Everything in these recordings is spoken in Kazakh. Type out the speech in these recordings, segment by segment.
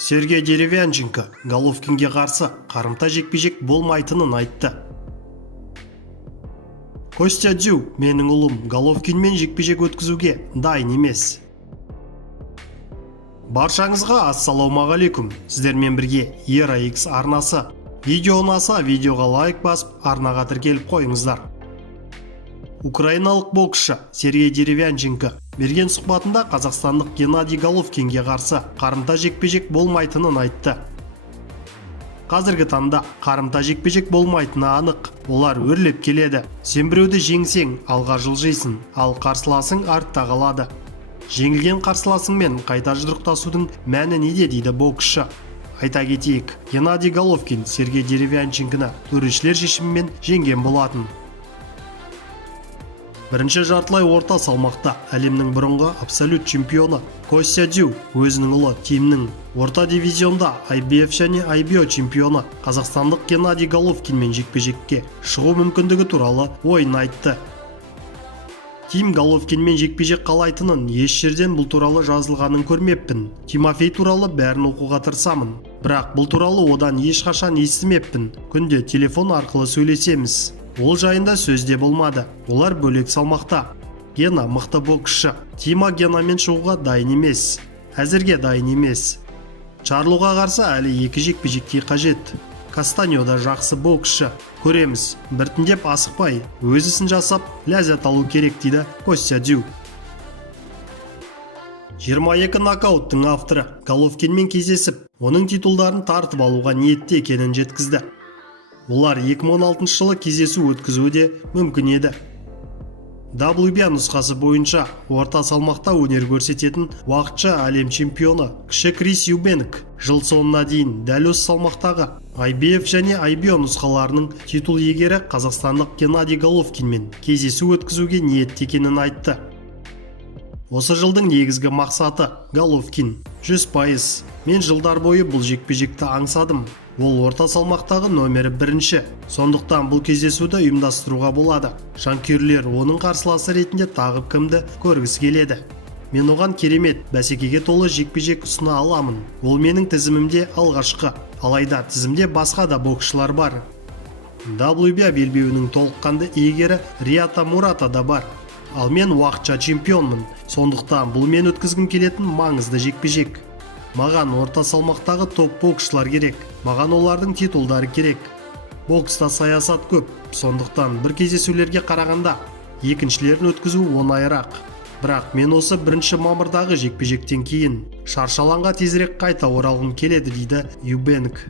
Сергей Деревянченко Головкинге қарсы қарымта жекпе-жек болмайтынын айтты. Костя Дзю, менің ұлым Головкинмен жекпе-жек өткізуге дайын емес. Баршаңызға ассалаумағалейкум. Сіздермен бірге ERA-X арнасы. Видео ұнаса, видеоға лайк басып, арнаға тіркеліп қойыңыздар. Украиналық боксшы Сергей Деревянченко берген сұхбатында қазақстандық Геннадий Головкинге қарсы қарымта жекпе-жек болмайтынын айтты. Қазіргі таңда қарымта жекпе-жек болмайтыны анық. Олар өрлеп келеді. Сен біреуді жеңсең, алға жылжисың, ал қарсыласың артта қалады. Жеңілген қарсыласыңмен қайта жұдырықтасудың мәні неде, дейді боксшы. Айта кетейік, Геннадий Головкин Сергей Деревянченконы төрешілер шешімімен жеңген болатын. Бірінші жартылай орта салмақта әлемнің бұрынғы абсолют чемпионы Костя Дзю өзінің ұлы Тимнің орта дивизионда IBF және IBO чемпионы қазақстандық Геннадий Головкинмен жекпе-жекке шығу мүмкіндігі туралы ойын айтты. Тим Головкинмен жекпе-жек қалайтынын еш жерден бұл туралы жазылғанын көрмеппін. Тимофей туралы бәрін оқуға тырысамын. Бірақ бұл туралы одан ешқашан естімеппін. Күнде телефон арқылы сөйлесеміз. Ол жайында сөзде болмады. Олар бөлек салмақта. Гена мықты боксшы. Тима Генамен шығуға дайын емес. Әзірге дайын емес. Чарлуға қарсы әлі екі жекпе-жекке қажет. Кастаньода жақсы боксшы. Көреміз. Біртіндеп асықпай, өз ісін жасап, ләззат алу керек, дейді Костя Дзю. 22 нокауттың авторы Головкинмен кездесіп, оның титулдарын тартып алуға ниетте екенін жеткізді. Олар 2016 жылы кездесу өткізуі де мүмкін еді. WBA нұсқасы бойынша орта салмақта өнер көрсететін уақытша әлем чемпионы кіші Крис Юбенк жыл соңына дейін дәл осы салмақтағы IBF және IBO нұсқаларының титул иегері қазақстандық Геннадий Головкинмен кездесу өткізуге ниетте екенін айтты. Осы жылдың негізгі мақсаты Головкин 100%. Мен жылдар бойы бұл жекпе-жекті аңсадым. Ол орта салмақтағы номері 1. Сондықтан бұл кездесуді ұйымдастыруға болады. Жанкүйерлер оның қарсыласы ретінде тағы кімді көргісі келеді. Мен оған керемет, бәсекеге толы жекпе-жек ұсына аламын. Ол менің тізімімде алғашқы. Алайда тізімде басқа да боксшылар бар. WBA белбеуінің толыққанды иегері Риата Мурата да бар. Ал мен уақытша чемпионмын. Сондықтан бұл мен өткізгім келетін маңызды жекпе-жек. Маған орта салмақтағы топ боксшылар керек. Маған олардың титулдары керек. Бокста саясат көп. Сондықтан бір кездесулерге қарағанда екіншілерін өткізу оңайырақ. Бірақ мен осы 1 мамырдағы жекпе-жектен кейін шаршы алаңға тезірек қайта оралғым келеді, дейді Юбенк.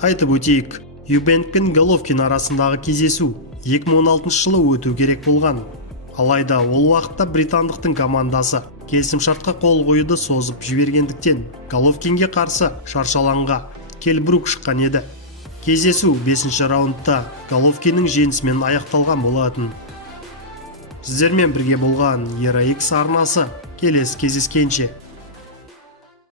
Айтып өтейік, Юбенк пен Головкин арасындағы кездесу 2016 жылы өту керек болған. Алайда ол уақытта британдықтың командасы келісімшартқа қол қоюды созып жібергендіктен Головкинге қарсы шаршы алаңға Келл Брук шыққан еді. Кездесу 5 раундта Головкиннің жеңісімен аяқталған болатын. Сіздермен бірге болған ERA-X арнасы. Келесі кездескенше.